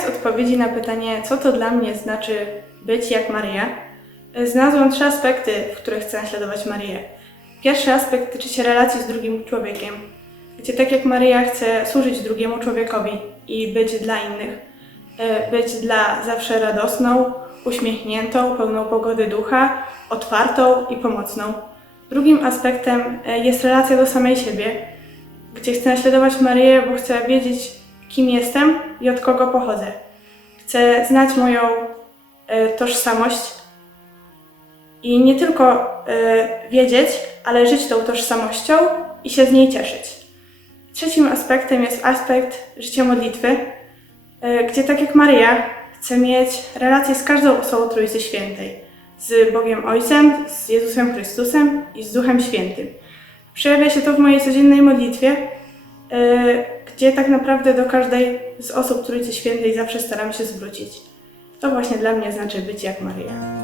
Szukając odpowiedzi na pytanie, co to dla mnie znaczy być jak Maryja, e, znalazłam trzy aspekty, w których chcę naśladować Maryję. Pierwszy aspekt tyczy się relacji z drugim człowiekiem, gdzie tak jak Maryja chce służyć drugiemu człowiekowi i być dla innych, e, być dla zawsze radosną, uśmiechniętą, pełną pogody ducha, otwartą i pomocną. Drugim aspektem e, jest relacja do samej siebie, gdzie chcę naśladować Maryję, bo chcę wiedzieć, kim jestem i od kogo pochodzę. Chcę znać moją e, tożsamość i nie tylko e, wiedzieć, ale żyć tą tożsamością i się z niej cieszyć. Trzecim aspektem jest aspekt życia modlitwy, e, gdzie tak jak Maryja chcę mieć relację z każdą osobą Trójcy Świętej, z Bogiem Ojcem, z Jezusem Chrystusem i z Duchem Świętym. Przejawia się to w mojej codziennej modlitwie, gdzie tak naprawdę do każdej z osób Trójcy Świętej zawsze staram się zwrócić. To właśnie dla mnie znaczy być jak Maryja.